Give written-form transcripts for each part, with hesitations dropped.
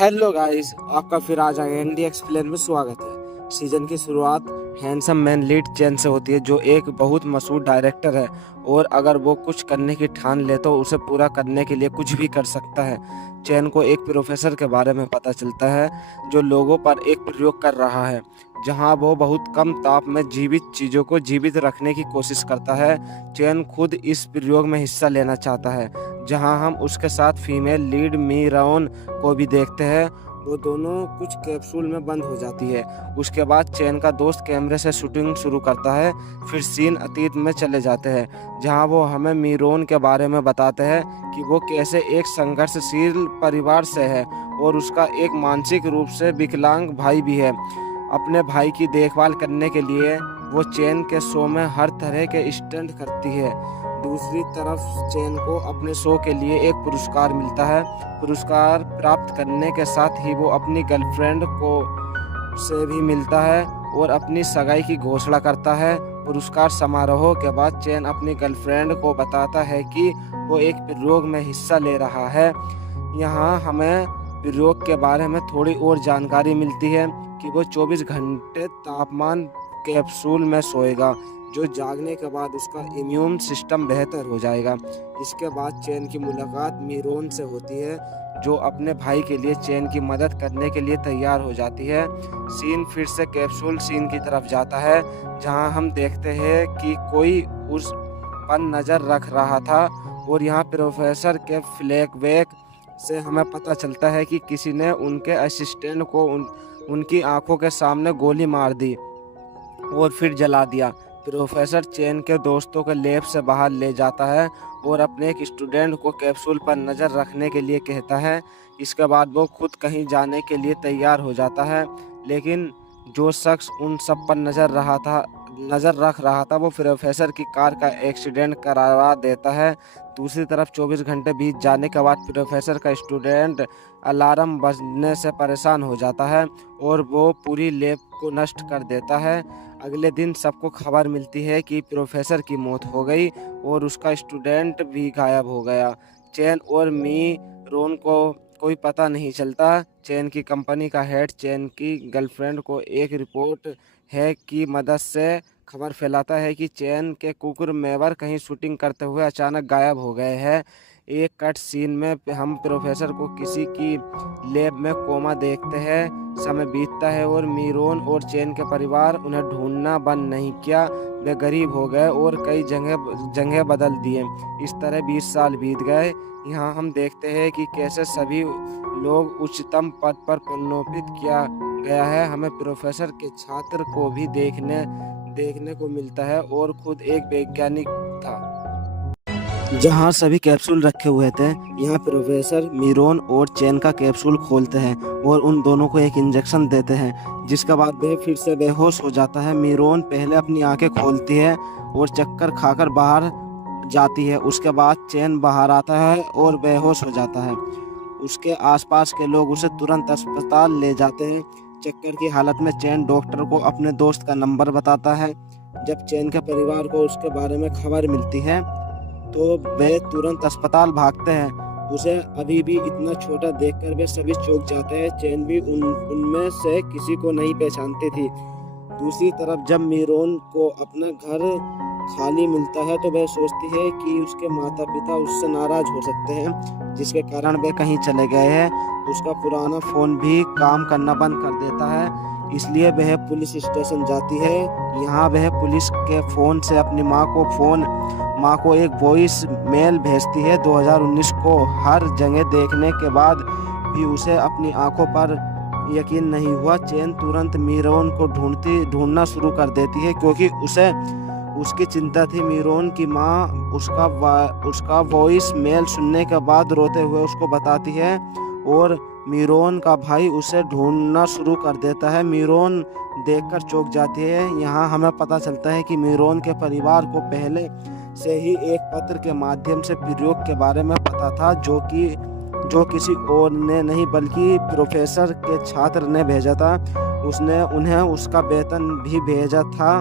Hello guys, आपका फिर आज आए एनडी एक्सप्लेन में स्वागत है। सीजन की शुरुआत हैंडसम मैन लीड चेन से होती है, जो एक बहुत मशहूर डायरेक्टर है और अगर वो कुछ करने की ठान ले तो उसे पूरा करने के लिए कुछ भी कर सकता है। चेन को एक प्रोफेसर के बारे में पता चलता है जो लोगों पर एक प्रयोग कर रहा है, जहां वो बहुत कम ताप में जीवित चीज़ों को जीवित रखने की कोशिश करता है। चेन खुद इस प्रयोग में हिस्सा लेना चाहता है, जहां हम उसके साथ फीमेल लीड मीरोन को भी देखते हैं। वो दोनों कुछ कैप्सूल में बंद हो जाती है। उसके बाद चेन का दोस्त कैमरे से शूटिंग शुरू करता है। फिर सीन अतीत में चले जाते हैं, जहां वो हमें मीरोन के बारे में बताते हैं कि वो कैसे एक संघर्षशील परिवार से है और उसका एक मानसिक रूप से विकलांग भाई भी है। अपने भाई की देखभाल करने के लिए वो चेन के शो में हर तरह के स्टंट करती है। दूसरी तरफ चेन को अपने शो के लिए एक पुरस्कार मिलता है। पुरस्कार प्राप्त करने के साथ ही वो अपनी गर्लफ्रेंड को से भी मिलता है और अपनी सगाई की घोषणा करता है। पुरस्कार समारोह के बाद चेन अपनी गर्लफ्रेंड को बताता है कि वो एक प्रयोग में हिस्सा ले रहा है। यहाँ हमें प्रयोग के बारे में थोड़ी और जानकारी मिलती है कि वो 24 घंटे तापमान कैप्सूल में सोएगा, जो जागने के बाद उसका इम्यून सिस्टम बेहतर हो जाएगा। इसके बाद चेन की मुलाकात मीरोन से होती है, जो अपने भाई के लिए चेन की मदद करने के लिए तैयार हो जाती है। सीन फिर से कैप्सूल सीन की तरफ जाता है, जहां हम देखते हैं कि कोई उस पर नज़र रख रहा था और यहाँ प्रोफेसर के फ्लैशबैक से हमें पता चलता है कि किसी ने उनके असिस्टेंट को उनकी आंखों के सामने गोली मार दी और फिर जला दिया। प्रोफेसर चेन के दोस्तों को लैब से बाहर ले जाता है और अपने एक स्टूडेंट को कैप्सूल पर नज़र रखने के लिए कहता है। इसके बाद वो खुद कहीं जाने के लिए तैयार हो जाता है, लेकिन जो शख्स उन सब पर नज़र रख रहा था वो प्रोफेसर की कार का एक्सीडेंट करवा देता है। दूसरी तरफ 24 घंटे बीत जाने के बाद प्रोफेसर का स्टूडेंट अलार्म बजने से परेशान हो जाता है और वो पूरी लैब को नष्ट कर देता है। अगले दिन सबको खबर मिलती है कि प्रोफेसर की मौत हो गई और उसका स्टूडेंट भी गायब हो गया। चेन और मीरोन को कोई पता नहीं चलता। चेन की कंपनी का हेड चेन की गर्लफ्रेंड को एक रिपोर्ट है की मदद से खबर फैलाता है कि चेन के कुकुर मेवर कहीं शूटिंग करते हुए अचानक गायब हो गए हैं। एक कट सीन में हम प्रोफेसर को किसी की लैब में कोमा देखते हैं। समय बीतता है और मीरोन और चेन के परिवार उन्हें ढूंढना बंद नहीं किया। वे गरीब हो गए और कई जगह बदल दिए। इस तरह 20 साल बीत गए। यहाँ हम देखते हैं कि कैसे सभी लोग उच्चतम पद पर प्रोन्नत किया गया है। हमें प्रोफेसर के छात्र को भी देखने को मिलता है और खुद एक वैज्ञानिक था। जहाँ सभी कैप्सूल रखे हुए थे, यहाँ प्रोफेसर मीरोन और चेन का कैप्सूल खोलते हैं और उन दोनों को एक इंजेक्शन देते हैं, जिसके बाद वह फिर से बेहोश हो जाता है। मीरोन पहले अपनी आंखें खोलती है और चक्कर खाकर बाहर जाती है। उसके बाद चेन बाहर आता है और बेहोश हो जाता है। उसके आसपास के लोग उसे तुरंत अस्पताल ले जाते हैं। चक्कर की हालत में चेन डॉक्टर को अपने दोस्त का नंबर बताता है। जब चेन के परिवार को उसके बारे में खबर मिलती है तो वे तुरंत अस्पताल भागते हैं। उसे अभी भी इतना छोटा देखकर वे सभी चौंक जाते हैं। चेन भी उनमें से किसी को नहीं पहचानती थी। दूसरी तरफ जब मीरोन को अपना घर खाली मिलता है तो वह सोचती है कि उसके माता पिता उससे नाराज हो सकते हैं, जिसके कारण वे कहीं चले गए हैं। उसका पुराना फ़ोन भी काम करना बंद कर देता है, इसलिए वह पुलिस स्टेशन जाती है। यहाँ वह पुलिस के फ़ोन से अपनी माँ को एक वॉइस मेल भेजती है। 2019 को हर जगह देखने के बाद भी उसे अपनी आंखों पर यकीन नहीं हुआ। चेन तुरंत मीरोन को ढूंढना शुरू कर देती है, क्योंकि उसकी चिंता थी। मीरोन की माँ उसका वॉइस मेल सुनने के बाद रोते हुए उसको बताती है और मीरोन का भाई उसे ढूंढना शुरू कर देता है। मीरोन देखकर चौंक जाती है। यहाँ हमें पता चलता है कि मीरोन के परिवार को पहले से ही एक पत्र के माध्यम से प्रयोग के बारे में पता था, जो किसी और ने नहीं बल्कि प्रोफेसर के छात्र ने भेजा था। उसने उन्हें उसका वेतन भी भेजा था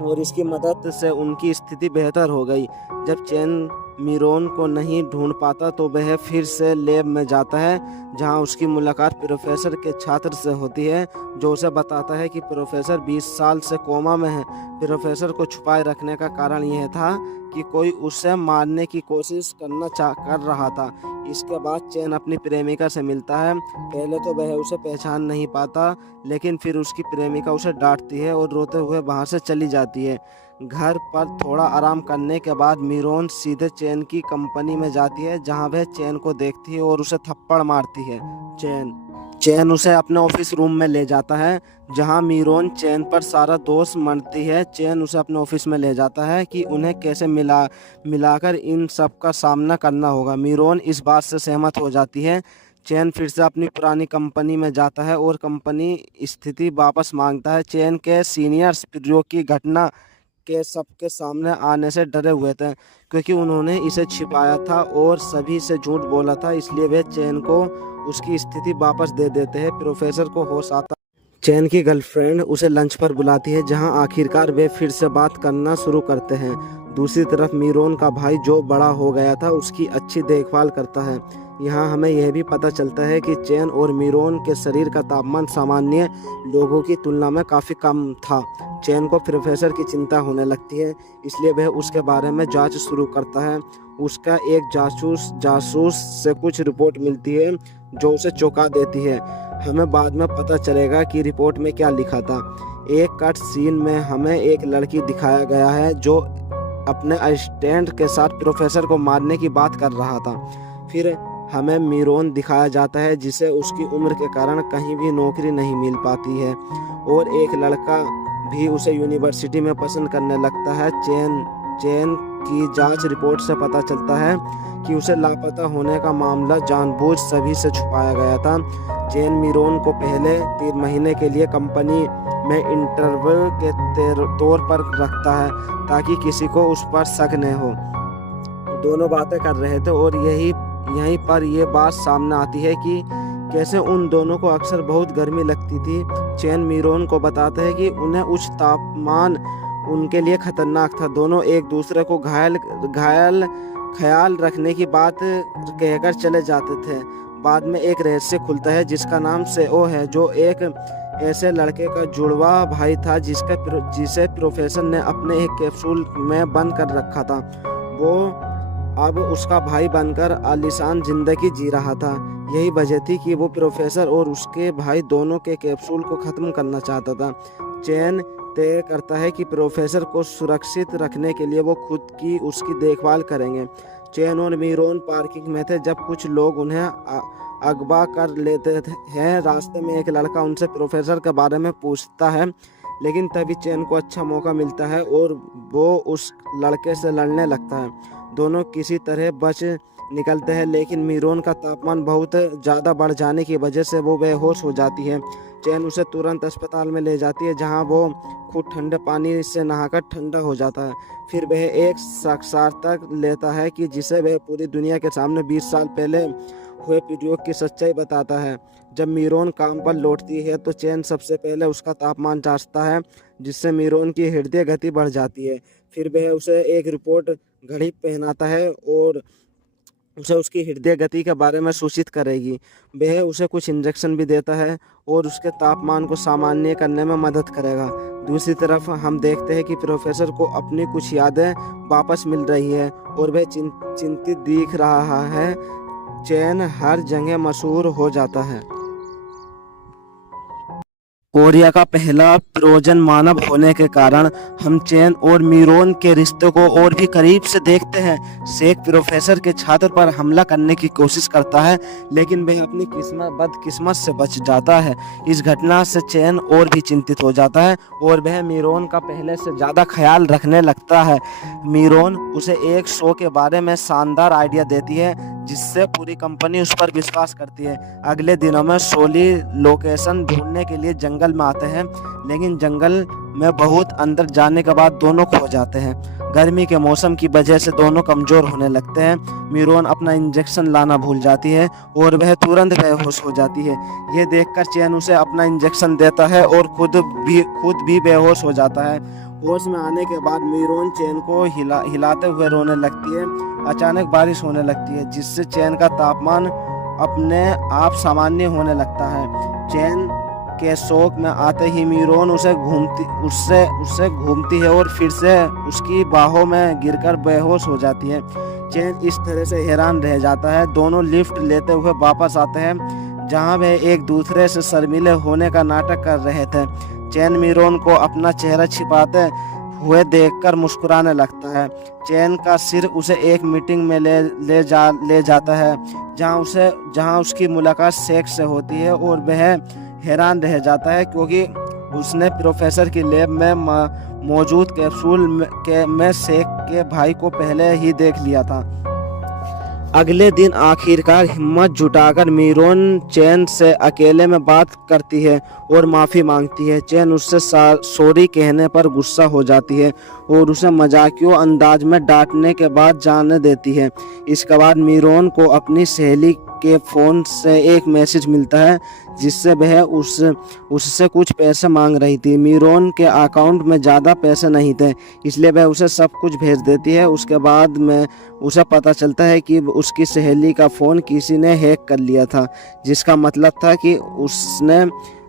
और इसकी मदद से उनकी स्थिति बेहतर हो गई। जब चेन मीरोन को नहीं ढूंढ पाता तो वह फिर से लैब में जाता है, जहां उसकी मुलाकात प्रोफेसर के छात्र से होती है, जो उसे बताता है कि प्रोफेसर 20 साल से कोमा में है। प्रोफेसर को छुपाए रखने का कारण यह था कि कोई उसे मारने की कोशिश कर रहा था। इसके बाद चैन अपनी प्रेमिका से मिलता है। पहले तो वह उसे पहचान नहीं पाता, लेकिन फिर उसकी प्रेमिका उसे डांटती है और रोते हुए वहां से चली जाती है। घर पर थोड़ा आराम करने के बाद मीरोन सीधे चैन की कंपनी में जाती है, जहां वह चैन को देखती है और उसे थप्पड़ मारती है। चैन उसे अपने ऑफिस रूम में ले जाता है, जहां मीरोन चैन पर सारा दोष मढ़ती है। चैन उसे अपने ऑफिस में ले जाता है कि उन्हें कैसे मिलाकर इन सब का सामना करना होगा। मीरोन इस बात से सहमत हो जाती है। चैन फिर से अपनी पुरानी कंपनी में जाता है और कंपनी स्थिति वापस मांगता है। चैन के सीनियर्स प्रयोग की घटना के सबके सामने आने से डरे हुए थे, क्योंकि उन्होंने इसे छिपाया था और सभी से झूठ बोला था। इसलिए वे चैन को उसकी स्थिति वापस दे देते हैं। प्रोफेसर को होश आता। चैन की गर्लफ्रेंड उसे लंच पर बुलाती है, जहां आखिरकार वे फिर से बात करना शुरू करते हैं। दूसरी तरफ मीरोन का भाई जो बड़ा हो गया था, उसकी अच्छी देखभाल करता है। यहाँ हमें यह भी पता चलता है कि चैन और मीरोन के शरीर का तापमान सामान्य लोगों की तुलना में काफ़ी कम था। चैन को प्रोफेसर की चिंता होने लगती है, इसलिए वह उसके बारे में जांच शुरू करता है। उसका एक जासूस से कुछ रिपोर्ट मिलती है जो उसे चौंका देती है। हमें बाद में पता चलेगा कि रिपोर्ट में क्या लिखा था। एक कट सीन में हमें एक लड़की दिखाया गया है जो अपने असिस्टेंट के साथ प्रोफेसर को मारने की बात कर रहा था। फिर हमें मीरोन दिखाया जाता है, जिसे उसकी उम्र के कारण कहीं भी नौकरी नहीं मिल पाती है, और एक लड़का भी उसे यूनिवर्सिटी में पसंद करने लगता है। चैन की जांच रिपोर्ट से पता चलता है कि उसे लापता होने का मामला जानबूझ सभी से छुपाया गया था। चैन मीरोन को पहले 3 महीने के लिए कंपनी में इंटरव्यू के तौर पर रखता है, ताकि किसी को उस पर शक न हो। दोनों बातें कर रहे थे और यहीं पर यह बात सामने आती है कि कैसे उन दोनों को अक्सर बहुत गर्मी लगती थी। चैन मीरोन को बताता है कि उन्हें उच्च तापमान उनके लिए खतरनाक था। दोनों एक दूसरे को ख्याल रखने की बात कहकर चले जाते थे। बाद में एक रहस्य खुलता है जिसका नाम सेओ है, जो एक ऐसे लड़के का जुड़वा भाई था जिसे प्रोफेसर ने अपने एक कैप्सूल में बंद कर रखा था। वो अब उसका भाई बनकर आलीशान जिंदगी जी रहा था। यही वजह थी कि वो प्रोफेसर और उसके भाई दोनों के कैप्सूल को ख़त्म करना चाहता था। चैन तय करता है कि प्रोफेसर को सुरक्षित रखने के लिए वो खुद की उसकी देखभाल करेंगे। चैन और मीरोन पार्किंग में थे जब कुछ लोग उन्हें अगवा कर लेते हैं। रास्ते में एक लड़का उनसे प्रोफेसर के बारे में पूछता है, लेकिन तभी चैन को अच्छा मौका मिलता है और वो उस लड़के से लड़ने लगता है। दोनों किसी तरह बच निकलते हैं, लेकिन मीरोन का तापमान बहुत ज़्यादा बढ़ जाने की वजह से वो बेहोश हो जाती है। चैन उसे तुरंत अस्पताल में ले जाती है, जहां वो खुद ठंडे पानी से नहाकर ठंडा हो जाता है। फिर वह एक साक्षात्कार लेता है कि जिसे वह पूरी दुनिया के सामने 20 साल पहले हुए प्रयोग की सच्चाई बताता है। जब मीरोन काम पर लौटती है तो चैन सबसे पहले उसका तापमान जांचता है, जिससे मीरोन की हृदय गति बढ़ जाती है। फिर वह उसे एक रिपोर्ट घड़ी पहनाता है और उसे उसकी हृदय गति के बारे में सूचित करेगी। वह उसे कुछ इंजेक्शन भी देता है और उसके तापमान को सामान्य करने में मदद करेगा। दूसरी तरफ हम देखते हैं कि प्रोफेसर को अपनी कुछ यादें वापस मिल रही है और वह चिंतित दिख रहा है। चैन हर जगह मशहूर हो जाता है। कोरिया का पहला प्रोजन मानव होने के कारण हम चैन और मीरोन के रिश्ते को और भी करीब से देखते हैं। शेख प्रोफेसर के छात्र पर हमला करने की कोशिश करता है, लेकिन वह अपनी बदकिस्मत से बच जाता है। इस घटना से चैन और भी चिंतित हो जाता है और वह मीरोन का पहले से ज़्यादा ख्याल रखने लगता है। मीरोन उसे एक शो के बारे में शानदार आइडिया देती है, जिससे पूरी कंपनी उस पर विश्वास करती है। अगले दिनों में सोली लोकेशन ढूंढने के लिए जंगल में आते हैं, लेकिन जंगल में बहुत अंदर जाने के बाद दोनों खो जाते हैं। गर्मी के मौसम की वजह से दोनों कमज़ोर होने लगते हैं। मीरोन अपना इंजेक्शन लाना भूल जाती है और वह तुरंत बेहोश हो जाती है। यह देखकर चैन उसे अपना इंजेक्शन देता है और खुद भी बेहोश हो जाता है। होश में आने के बाद मीरोन चैन को हिलाते हुए रोने लगती है। अचानक बारिश होने लगती है जिससे चैन का तापमान अपने आप सामान्य होने लगता है। चैन के शौक में आते ही मीरोन उससे घूमती है और फिर से उसकी बाहों में गिरकर बेहोश हो जाती है। चैन इस तरह से हैरान रह जाता है। दोनों लिफ्ट लेते हुए वापस आते हैं जहां वे एक दूसरे से शर्मिले होने का नाटक कर रहे थे। चैन मीरोन को अपना चेहरा छिपाते हुए देखकर मुस्कुराने लगता है। चैन का सिर उसे एक मीटिंग में ले जाता है जहां उसकी मुलाकात शेख से होती है और वह हैरान रह जाता है क्योंकि उसने प्रोफेसर की लैब में मौजूद कैप्सूल में शेख के भाई को पहले ही देख लिया था। अगले दिन आखिरकार हिम्मत जुटाकर मीरोन चैन से अकेले में बात करती है और माफ़ी मांगती है। चैन उससे सॉरी कहने पर गुस्सा हो जाती है और उसे मजाकियों अंदाज में डांटने के बाद जाने देती है। इसके बाद मीरोन को अपनी सहेली के फ़ोन से एक मैसेज मिलता है जिससे वह उससे कुछ पैसे मांग रही थी। मीरोन के अकाउंट में ज़्यादा पैसे नहीं थे इसलिए वह उसे सब कुछ भेज देती है। उसके बाद में उसे पता चलता है कि उसकी सहेली का फ़ोन किसी ने हैक कर लिया था जिसका मतलब था कि उसने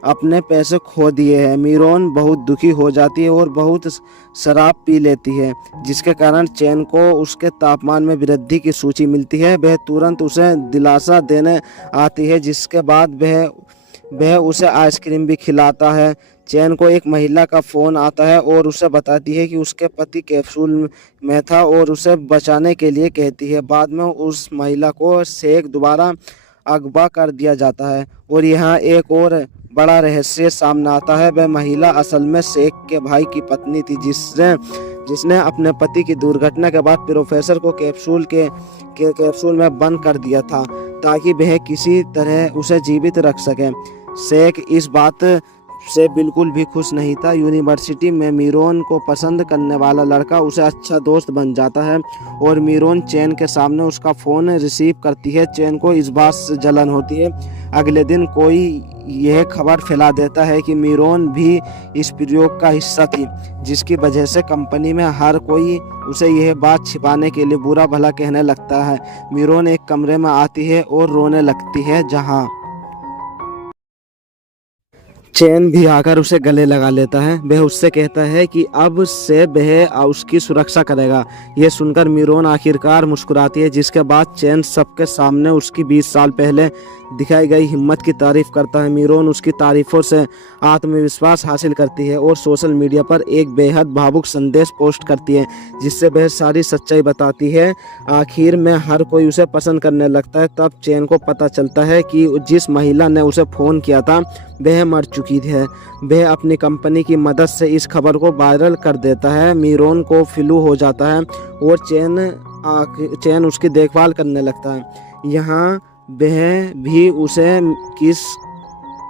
अपने पैसे खो दिए हैं। मीरोन बहुत दुखी हो जाती है और बहुत शराब पी लेती है जिसके कारण चैन को उसके तापमान में वृद्धि की सूची मिलती है। वह तुरंत उसे दिलासा देने आती है जिसके बाद वह उसे आइसक्रीम भी खिलाता है। चैन को एक महिला का फ़ोन आता है और उसे बताती है कि उसके पति कैप्सूल में था और उसे बचाने के लिए कहती है। बाद में उस महिला को शेख दोबारा अगवा कर दिया जाता है और यहाँ एक और बड़ा रहस्य सामने आता है। वह महिला असल में शेख के भाई की पत्नी थी जिसने अपने पति की दुर्घटना के बाद प्रोफेसर को कैप्सूल में बंद कर दिया था ताकि वह किसी तरह उसे जीवित रख सके। शेख इस बात से बिल्कुल भी खुश नहीं था। यूनिवर्सिटी में मीरोन को पसंद करने वाला लड़का उसे अच्छा दोस्त बन जाता है और मीरोन चैन के सामने उसका फ़ोन रिसीव करती है। चैन को इस बात से जलन होती है। अगले दिन कोई यह खबर फैला देता है कि मीरोन भी इस प्रयोग का हिस्सा थी जिसकी वजह से कंपनी में हर कोई उसे यह बात छिपाने के लिए बुरा भला कहने लगता है। मीरोन एक कमरे में आती है और रोने लगती है जहां चैन भी आकर उसे गले लगा लेता है। वह उससे कहता है कि अब से वह उसकी सुरक्षा करेगा। यह सुनकर मीरोन आखिरकार मुस्कुराती है जिसके बाद चैन सबके सामने उसकी 20 साल पहले दिखाई गई हिम्मत की तारीफ करता है। मीरोन उसकी तारीफों से आत्मविश्वास हासिल करती है और सोशल मीडिया पर एक बेहद भावुक संदेश पोस्ट करती है जिससे वह सारी सच्चाई बताती है। आखिर में हर कोई उसे पसंद करने लगता है। तब चैन को पता चलता है कि जिस महिला ने उसे फ़ोन किया था वह मर चुकी है। वह अपनी कंपनी की मदद से इस खबर को वायरल कर देता है। मीरोन को फ्लू हो जाता है और चैन उसकी देखभाल करने लगता है। यहाँ वह भी उसे किस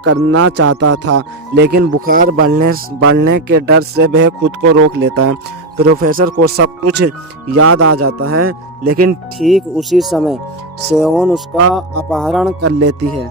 करना चाहता था लेकिन बुखार बढ़ने के डर से वह खुद को रोक लेता है। प्रोफेसर को सब कुछ याद आ जाता है लेकिन ठीक उसी समय सेओन उसका अपहरण कर लेती है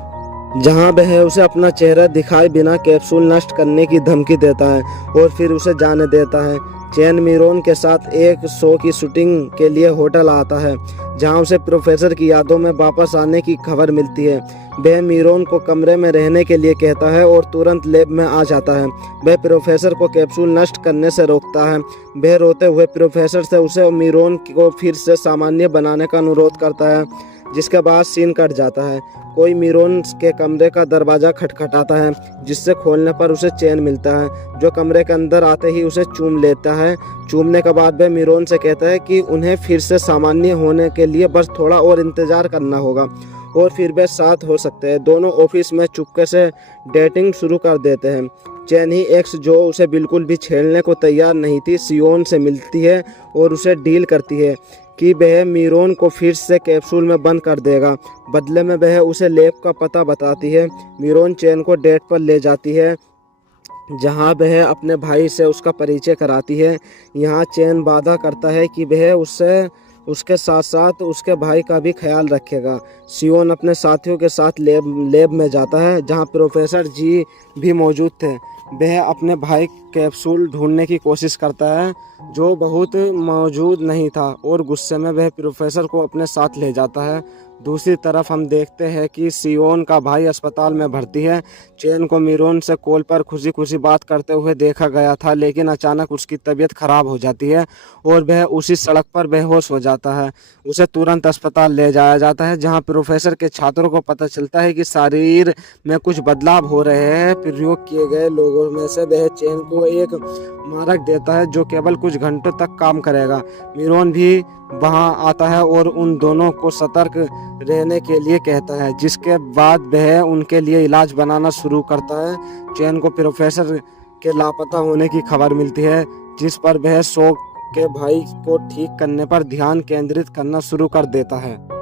जहां वह उसे अपना चेहरा दिखाए बिना कैप्सूल नष्ट करने की धमकी देता है और फिर उसे जाने देता है। चैन मीरोन के साथ एक शो की शूटिंग के लिए होटल आता है जहां उसे प्रोफेसर की यादों में वापस आने की खबर मिलती है। वह मीरोन को कमरे में रहने के लिए कहता है और तुरंत लैब में आ जाता है। वह प्रोफेसर को कैप्सूल नष्ट करने से रोकता है। वह रोते हुए प्रोफेसर से उसे मीरोन को फिर से सामान्य बनाने का अनुरोध करता है जिसके बाद सीन कट जाता है। कोई मीरोन के कमरे का दरवाज़ा खटखटाता है जिससे खोलने पर उसे चैन मिलता है जो कमरे के अंदर आते ही उसे चूम लेता है। चूमने के बाद वह मीरोन से कहता है कि उन्हें फिर से सामान्य होने के लिए बस थोड़ा और इंतज़ार करना होगा और फिर वे साथ हो सकते हैं। दोनों ऑफिस में चुपके से डेटिंग शुरू कर देते हैं। चैन ही एक्स जो उसे बिल्कुल भी छेड़ने को तैयार नहीं थी सियोन से मिलती है और उसे डील करती है कि वह मीरोन को फिर से कैप्सूल में बंद कर देगा। बदले में वह उसे लैब का पता बताती है। मीरोन चैन को डेट पर ले जाती है जहां वह अपने भाई से उसका परिचय कराती है। यहाँ चैन वादा करता है कि वह उसके साथ साथ उसके भाई का भी ख्याल रखेगा। सियोन अपने साथियों के साथ लैब में जाता है जहां प्रोफेसर जी भी मौजूद थे। वह अपने भाई कैप्सूल ढूंढने की कोशिश करता है जो बहुत मौजूद नहीं था और गुस्से में वह प्रोफेसर को अपने साथ ले जाता है। दूसरी तरफ हम देखते हैं कि सियोन का भाई अस्पताल में भर्ती है। चेन को मीरोन से कॉल पर खुशी खुशी बात करते हुए देखा गया था, लेकिन अचानक उसकी तबीयत खराब हो जाती है और वह उसी सड़क पर बेहोश हो जाता है। उसे तुरंत अस्पताल ले जाया जाता है, जहां प्रोफेसर के छात्रों को पता चलता है कि शरीर में कुछ बदलाव हो रहे हैं। प्रयोग किए गए लोगों में से वह चेन को एक मारक देता है जो केवल कुछ घंटों तक काम करेगा। मीरोन भी वहां आता है और उन दोनों को सतर्क रहने के लिए कहता है, जिसके बाद वह उनके लिए इलाज बनाना शुरू करता है। चेन को प्रोफेसर के लापता होने की खबर मिलती है, जिस पर वह शोक के भाई को ठीक करने पर ध्यान केंद्रित करना शुरू कर देता है।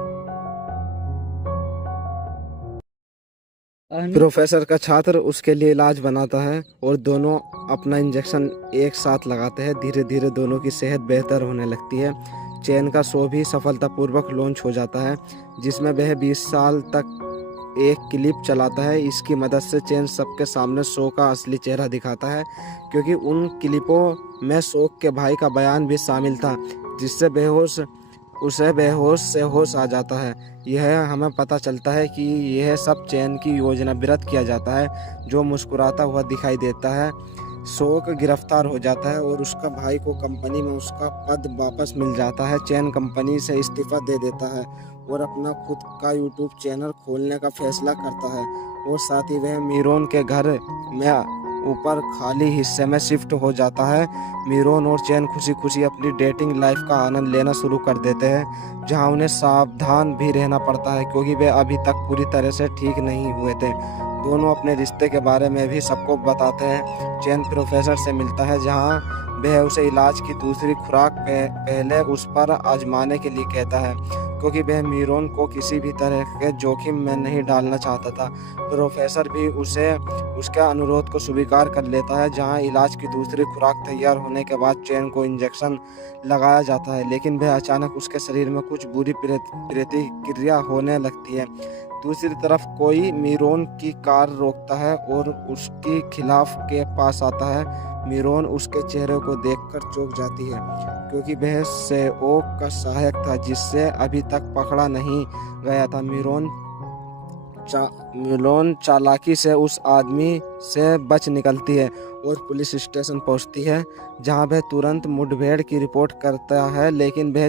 प्रोफेसर का छात्र उसके लिए इलाज बनाता है और दोनों अपना इंजेक्शन एक साथ लगाते हैं। धीरे धीरे दोनों की सेहत बेहतर होने लगती है। चेन का शो भी सफलतापूर्वक लॉन्च हो जाता है, जिसमें वह 20 साल तक एक क्लिप चलाता है। इसकी मदद से चेन सबके सामने शो का असली चेहरा दिखाता है, क्योंकि उन क्लिपों में शोक के भाई का बयान भी शामिल था, जिससे उसे बेहोश से होश आ जाता है। यह हमें पता चलता है कि यह सब चेन की योजनाबद्ध किया जाता है, जो मुस्कुराता हुआ दिखाई देता है। शोक गिरफ्तार हो जाता है और उसका भाई को कंपनी में उसका पद वापस मिल जाता है। चेन कंपनी से इस्तीफा दे देता है और अपना खुद का यूट्यूब चैनल खोलने का फैसला करता है, और साथ ही वह मीरोन के घर में ऊपर खाली हिस्से में शिफ्ट हो जाता है। मीरोन और चेन खुशी खुशी अपनी डेटिंग लाइफ का आनंद लेना शुरू कर देते हैं, जहां उन्हें सावधान भी रहना पड़ता है, क्योंकि वे अभी तक पूरी तरह से ठीक नहीं हुए थे। दोनों अपने रिश्ते के बारे में भी सबको बताते हैं। चेन प्रोफेसर से मिलता है, जहां वह उसे इलाज की दूसरी खुराक पहले उस पर आजमाने के लिए कहता है, क्योंकि वह मीरोन को किसी भी तरह के जोखिम में नहीं डालना चाहता था। प्रोफेसर भी उसके अनुरोध को स्वीकार कर लेता है, जहां इलाज की दूसरी खुराक तैयार होने के बाद चेन को इंजेक्शन लगाया जाता है, लेकिन वह अचानक उसके शरीर में कुछ बुरी प्रतिक्रिया होने लगती है। दूसरी तरफ कोई मीरोन की कार रोकता है और उसके खिलाफ के पास आता है। मीरोन उसके चेहरे को देखकर चौंक जाती है, क्योंकि वह सेओक का सहायक था जिससे अभी तक पकड़ा नहीं गया था। मीरोन चालाकी से उस आदमी से बच निकलती है और पुलिस स्टेशन पहुंचती है, जहां वह तुरंत मुठभेड़ की रिपोर्ट करता है, लेकिन वह